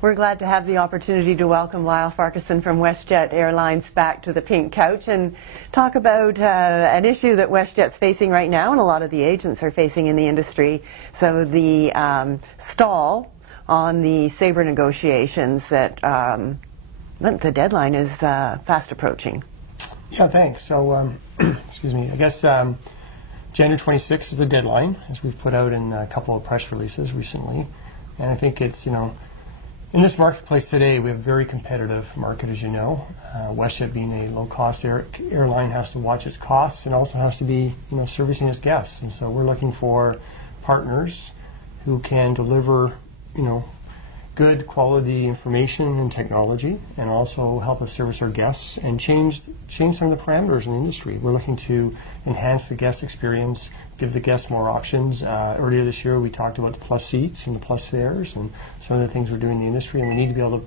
We're glad to have the opportunity to welcome Lyle Farquharson from WestJet Airlines back to the pink couch and talk about an issue that WestJet's facing right now and a lot of the agents are facing in the industry. So the stall on the Sabre negotiations that the deadline is fast approaching. Yeah, thanks. So, excuse me, I guess January 26th is the deadline, as we've put out in a couple of press releases recently. And I think it's, in this marketplace today, we have a very competitive market, as you know. WestJet being a low-cost airline has to watch its costs and also has to be, servicing its guests. And so we're looking for partners who can deliver, good quality information and technology, and also help us service our guests and change some of the parameters in the industry. We're looking to enhance the guest experience, give the guests more options. Earlier this year, we talked about the plus seats and the plus fares and some of the things we're doing in the industry, and we need to be able to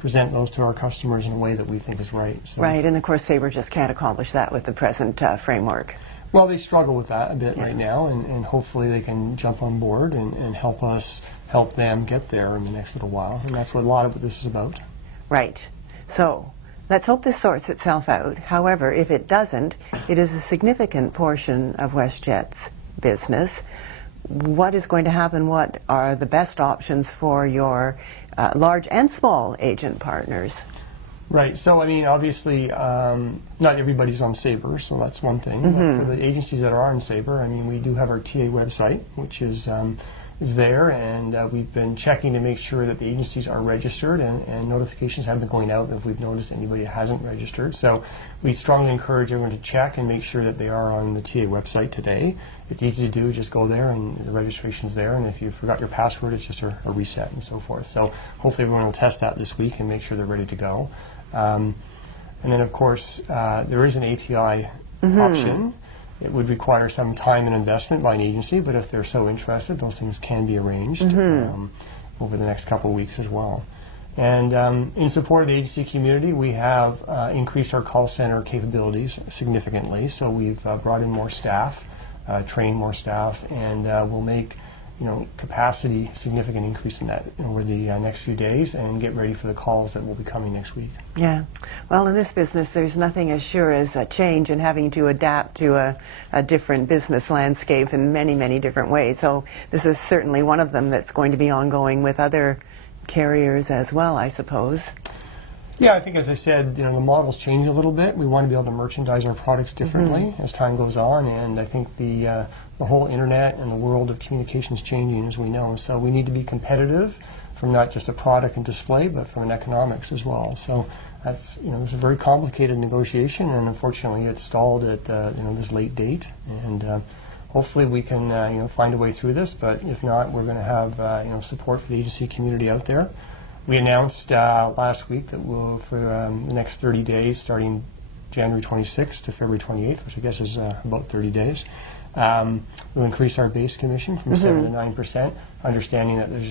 present those to our customers in a way that we think is right. So, right, and of course, Sabre just can't accomplish that with the present framework. Well, they struggle with that a bit right now, and hopefully they can jump on board and help us help them get there in the next little while. And that's what a lot of this is about. Right. So let's hope this sorts itself out. However, if it doesn't, it is a significant portion of WestJet's business. What is going to happen? What are the best options for your large and small agent partners? Right. So, obviously, not everybody's on Sabre, so that's one thing. Mm-hmm. But for the agencies that are on Sabre, we do have our TA website, which is there, and we've been checking to make sure that the agencies are registered, and notifications have been going out if we've noticed anybody that hasn't registered. So we strongly encourage everyone to check and make sure that they are on the TA website today. It's easy to do. Just go there, and the registration's there, and if you forgot your password, it's just a reset and so forth. So hopefully everyone will test that this week and make sure they're ready to go. And then, of course, there is an API option. It would require some time and investment by an agency, but if they're so interested, those things can be arranged over the next couple of weeks as well. And in support of the agency community, we have increased our call center capabilities significantly. So we've brought in more staff, trained more staff, and we'll make capacity significant increase in that over the next few days, and get ready for the calls that will be coming next week. Yeah. Well, in this business, there's nothing as sure as a change and having to adapt to a different business landscape in many, many different ways. So this is certainly one of them that's going to be ongoing with other carriers as well, I suppose. Yeah, I think, as I said, the models change a little bit. We want to be able to merchandise our products differently as time goes on, and I think the whole internet and the world of communication is changing, as we know. So we need to be competitive from not just a product and display, but from an economics as well. So that's it's a very complicated negotiation, and unfortunately, it's stalled at this late date. And hopefully, we can find a way through this. But if not, we're going to have support for the agency community out there. We announced last week that we'll, for the next 30 days, starting January 26th to February 28th, which I guess is about 30 days, we'll increase our base commission from 7 to 9%, understanding that there's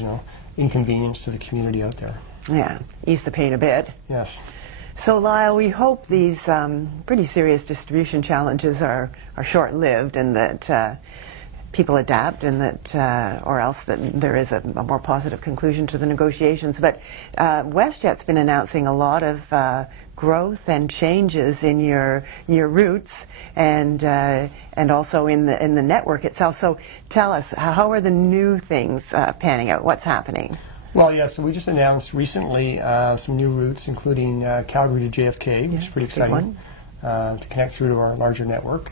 inconvenience to the community out there. Yeah, ease the pain a bit. Yes. So, Lyle, we hope these pretty serious distribution challenges are short-lived, and that people adapt, and that, or else that there is a more positive conclusion to the negotiations. But WestJet's been announcing a lot of growth and changes in your routes, and also in the network itself. So tell us, how are the new things panning out? What's happening? Well, yeah, so we just announced recently some new routes, including Calgary to JFK, which is pretty exciting, to connect through to our larger network.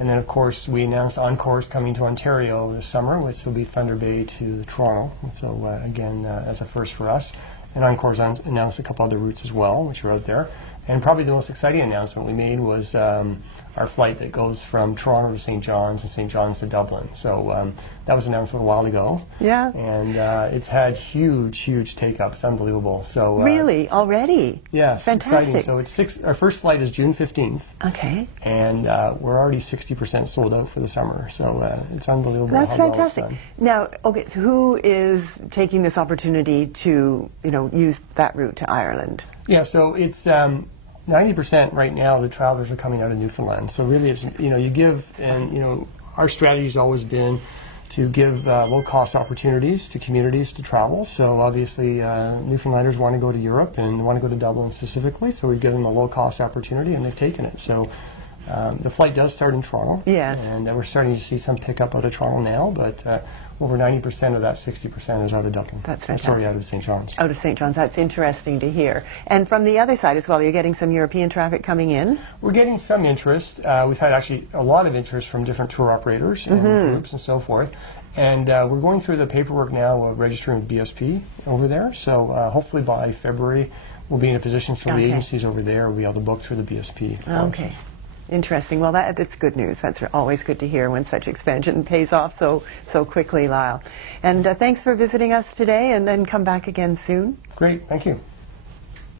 And then, of course, we announced Encore's coming to Ontario this summer, which will be Thunder Bay to Toronto. So, again, as a first for us. And Encore's announced a couple other routes as well, which are out there. And probably the most exciting announcement we made was our flight that goes from Toronto to St. John's and St. John's to Dublin. So that was announced a little while ago. Yeah. And it's had huge take-up. It's unbelievable. So really? Already? Yeah. Fantastic. Exciting. So our first flight is June 15th. Okay. And we're already 60% sold out for the summer. So it's unbelievable. That's how fantastic. Well it's done. Now, okay, so who is taking this opportunity to, use that route to Ireland? Yeah, so it's 90% right now the travelers are coming out of Newfoundland. So really, it's you give, and our strategy has always been to give low-cost opportunities to communities to travel. So obviously, Newfoundlanders want to go to Europe and want to go to Dublin specifically, so we've given them a low-cost opportunity, and they've taken it. So the flight does start in Toronto, yes, and we're starting to see some pickup out of Toronto now, but over 90% of that 60% is out of Dublin. That's fantastic. Sorry, out of St. John's. Out of St. John's. That's interesting to hear. And from the other side as well, you're getting some European traffic coming in? We're getting some interest. We've had actually a lot of interest from different tour operators and groups and so forth. And we're going through the paperwork now of registering with BSP over there. So hopefully by February, we'll be in a position so the agencies over there will be able to book through the BSP policies. Okay. Interesting. Well, that's good news. That's always good to hear when such expansion pays off so quickly, Lyle. And thanks for visiting us today, and then come back again soon. Great. Thank you.